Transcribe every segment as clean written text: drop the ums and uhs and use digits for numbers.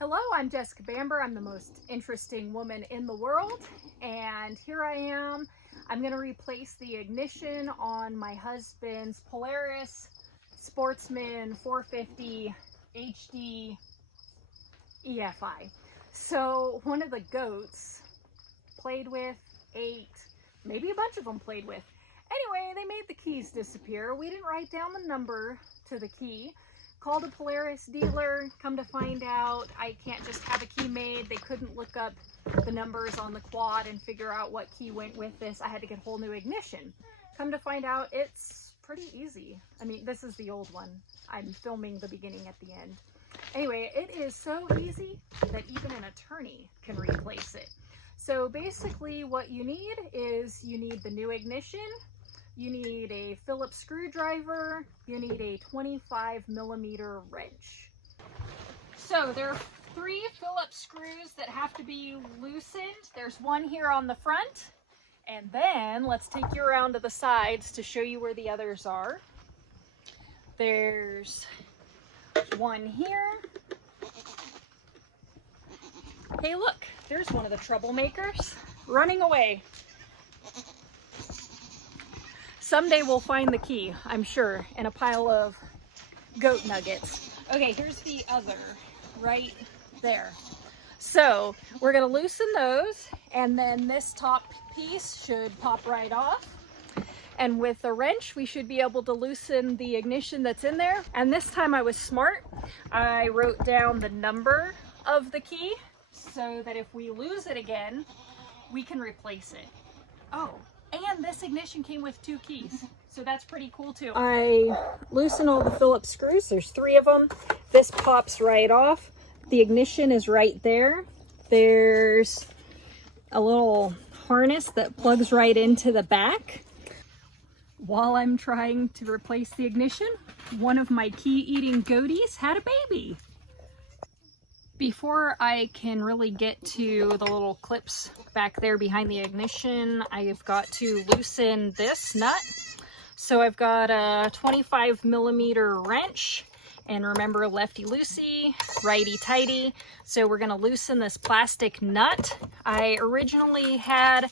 Hello, I'm Jessica Bamber. I'm the most interesting woman in the world, and here I am. I'm going to replace the ignition on my husband's Polaris Sportsman 450 HD EFI. So one of the goats played with, ate, maybe a bunch of them played with. Anyway, they made the keys disappear. We didn't write down the number to the key. Called a Polaris dealer, come to find out I can't just have a key made. They couldn't look up the numbers on the quad and figure out what key went with this. I had to get a whole new ignition. Come to find out it's pretty easy. I mean, this is the old one. I'm filming the beginning at the end. Anyway, it is so easy that even an attorney can replace it. So basically what you need is you need the new ignition. You need a Phillips screwdriver, you need a 25mm wrench. So there are 3 Phillips screws that have to be loosened. There's one here on the front, and then let's take you around to the sides to show you where the others are. There's one here. Hey look, there's one of the troublemakers running away. Someday we'll find the key, I'm sure, in a pile of goat nuggets. Okay, here's the other, right there. So we're gonna loosen those, and then this top piece should pop right off. And with the wrench, we should be able to loosen the ignition that's in there. And this time I was smart. I wrote down the number of the key so that if we lose it again, we can replace it. Oh. And this ignition came with 2 keys, so that's pretty cool too. I loosen all the Phillips screws. There's 3 of them. This pops right off. The ignition is right there. There's a little harness that plugs right into the back. While I'm trying to replace the ignition, one of my key-eating goaties had a baby. Before I can really get to the little clips back there behind the ignition, I've got to loosen this nut. So I've got a 25mm wrench, and remember, lefty loosey, righty tighty. So we're gonna loosen this plastic nut. I originally had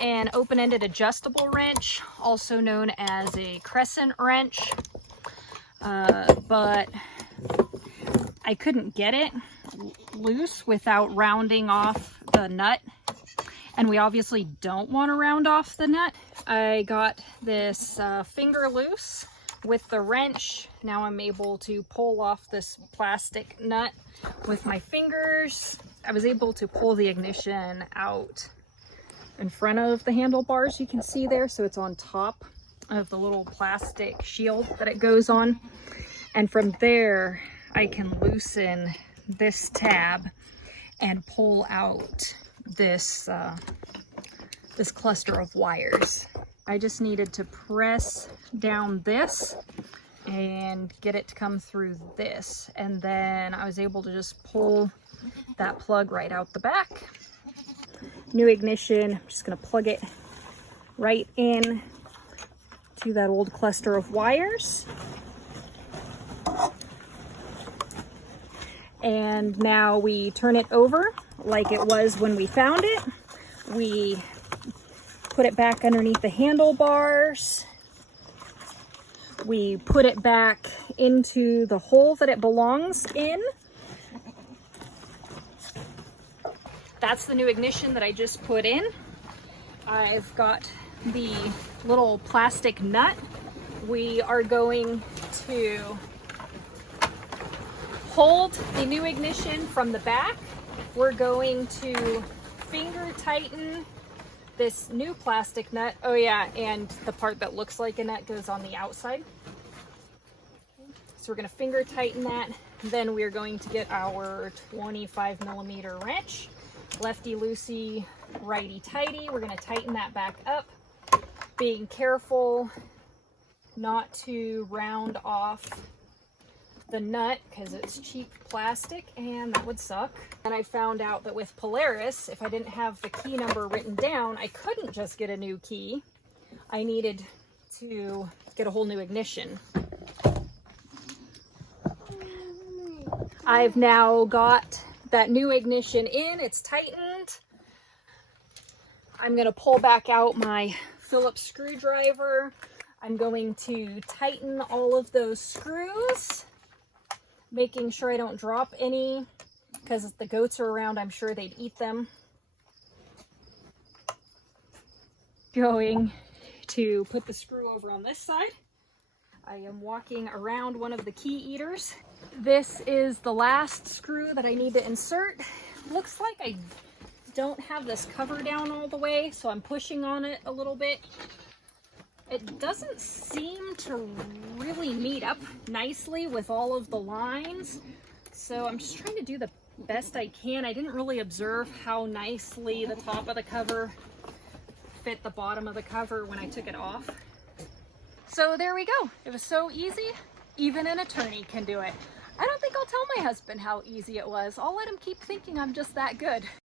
an open-ended adjustable wrench, also known as a crescent wrench, but I couldn't get it loose without rounding off the nut, and we obviously don't want to round off the nut. I got this finger loose with the wrench. Now I'm able to pull off this plastic nut with my fingers. I was able to pull the ignition out in front of the handlebars, you can see there, so it's on top of the little plastic shield that it goes on, and from there I can loosen this tab and pull out this this cluster of wires. I just needed to press down this and get it to come through this, and then I was able to just pull that plug right out the back. New ignition, I'm just going to plug it right in to that old cluster of wires. And now we turn it over like it was when we found it. We put it back underneath the handlebars. We put it back into the hole that it belongs in. That's the new ignition that I just put in. I've got the little plastic nut. We are going to hold the new ignition from the back. We're going to finger tighten this new plastic nut. Oh yeah, and the part that looks like a nut goes on the outside. So we're going to finger tighten that. Then we're going to get our 25mm wrench. Lefty loosey, righty tighty. We're going to tighten that back up, being careful not to round off the nut because it's cheap plastic and that would suck. And I found out that with Polaris, if I didn't have the key number written down, I couldn't just get a new key. I needed to get a whole new ignition. I've now got that new ignition in. It's tightened. I'm going to pull back out my Phillips screwdriver. I'm going to tighten all of those screws, making sure I don't drop any, because if the goats are around, I'm sure they'd eat them. Going to put the screw over on this side. I am walking around one of the key eaters. This is the last screw that I need to insert. Looks like I don't have this cover down all the way, so I'm pushing on it a little bit. It doesn't seem to really meet up nicely with all of the lines, so I'm just trying to do the best I can. I didn't really observe how nicely the top of the cover fit the bottom of the cover when I took it off. So there we go. It was so easy, even an attorney can do it. I don't think I'll tell my husband how easy it was. I'll let him keep thinking I'm just that good.